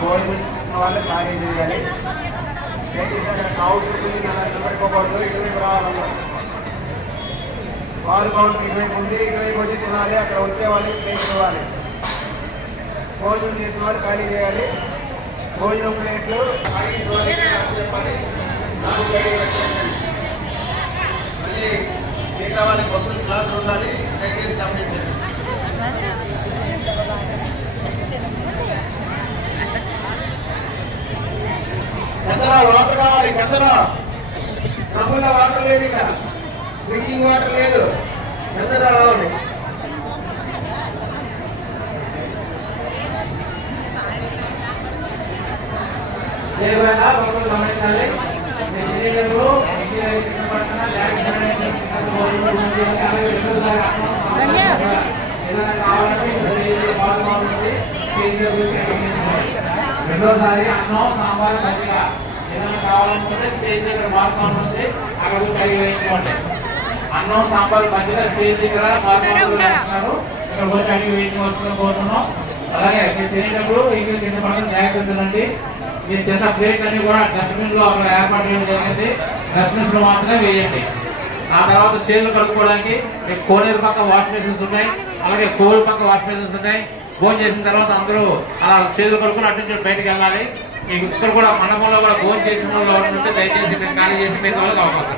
భోజనం వాళ్ళే ఖాళీ చేయాలి. కౌంటర్ పెట్టుకోకూడదు, ఇటువైపు రావాలన్నా వారు కౌంటర్ ఇటువైపు ఉంది, ఇటువైపు వచ్చి తినాలి. అక్కడ వచ్చే వాళ్ళకి ప్లేట్ ఇవ్వాలి. భోజనం చేసిన వాళ్ళు ఖాళీ చేయాలి. భోజనం ప్లేట్లు చెప్పాలి. మళ్ళీ మిగతా వాళ్ళకి ఒక్కరు క్లాసులు ఉండాలి. దయచేసి గమనించండి. చంద్ర వాటర్ కావాలి. చంద్ర సముద్ర వాటర్ లేదు, ఇక్కడ డ్రింకింగ్ వాటర్ లేదు. చంద్ర రావాలి. ఏమైనా భక్తులు గమనించాలి. రెండోసారి అన్నం సాంబార్ మజ్జిగ ఏదైనా కావాలనుకుంటే స్టేజ్ దగ్గర మార్పులు ఉంది, అక్కడ కడిగి వేయించుకోండి. అన్నం సాంబార్ మజ్జిగ స్టేజ్ దగ్గర మార్పులు వేస్తున్నారు, ఇక్కడ పోయి కడిగి వేయించుకోవాల్సిన కోరుతున్నాం. అలాగే మీరు తినేటప్పుడు ఇంటి కింద పడడం జాగ్రత్తలండి. మీరు తిన్న ప్లేట్ అన్ని కూడా డస్ట్బిన్ లో అక్కడ ఏర్పాటు చేయడం జరిగింది. డస్ట్బిన్స్ లో మాత్రమే వేయండి. ఆ తర్వాత చేతులు కడుక్కోవడానికి కోనేరు పక్క వాష్ బేసిన్స్ ఉన్నాయి, అలాగే కోల్ పక్క వాష్ బేసిన్స్ ఉన్నాయి. భోజనం చేసిన తర్వాత అందరూ అలా చేతులు కడుక్కొని అటు నుంచి బయటకు వెళ్ళాలి. మీకు ఇక్కడ కూడా మండపంలో కూడా భోజనం చేసిన వాళ్ళు ఉంటే దయచేసి మీరు ఖాళీ చేసి మీద వాళ్ళకి అవకాశం.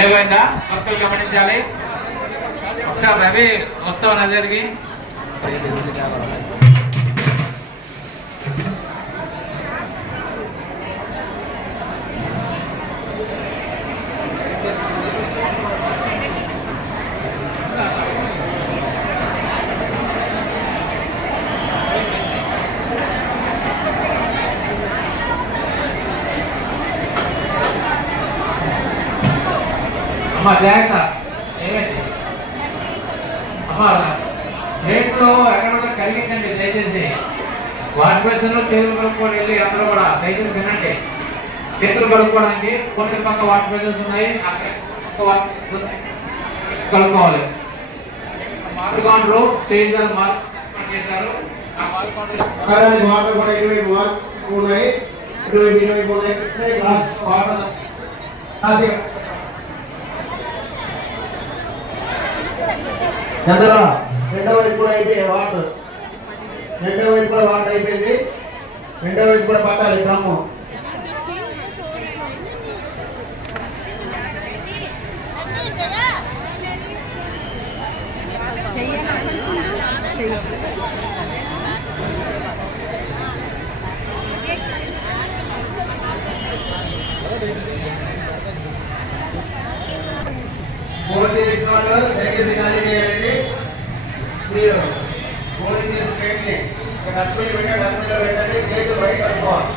ఏమైందా భక్తులు గమనించాలి. ఒకసారి రవి వస్తావు నా దగ్గరికి. అమ్మా జాగ్రత్త. ఏమైంది అమ్మా రేట్లో ఎక్కడ కలిగించండి దయచేసి. వాటి బస్సులో చేతులు కలుపుకొని వెళ్ళి అందరూ కూడా దయచేసి వినండి. చేతులు కలుపుకోవడానికి కొన్ని పక్క వాటి బస్సెస్ ఉన్నాయి, కలుపుకోవాలి. మార్గాండ్రు స్టేజ్ గారు మార్పు చేశారు. వాటర్ కూడా ఇటువైపు ఉన్నాయి, ఇటువైపు ఉన్నాయి. వాటర్ చంద్ర రెండో వైపు కూడా అయిపోయాయి వాటర్. రెండో వైపు కూడా వాటర్ అయిపోయింది. రెండో వైపు కూడా పట్టాలి డ్రమ్ము. భోజనం చేసిన వాళ్ళు దయచేసి ఖాళీ చేయాలండి. మీరు భోజనం చేసిన ప్లేట్ని డస్ట్బిన్ పెట్టండి, డస్ట్బిన్లో పెట్టండి. చేతులు బయట కట్టుకోవాలి.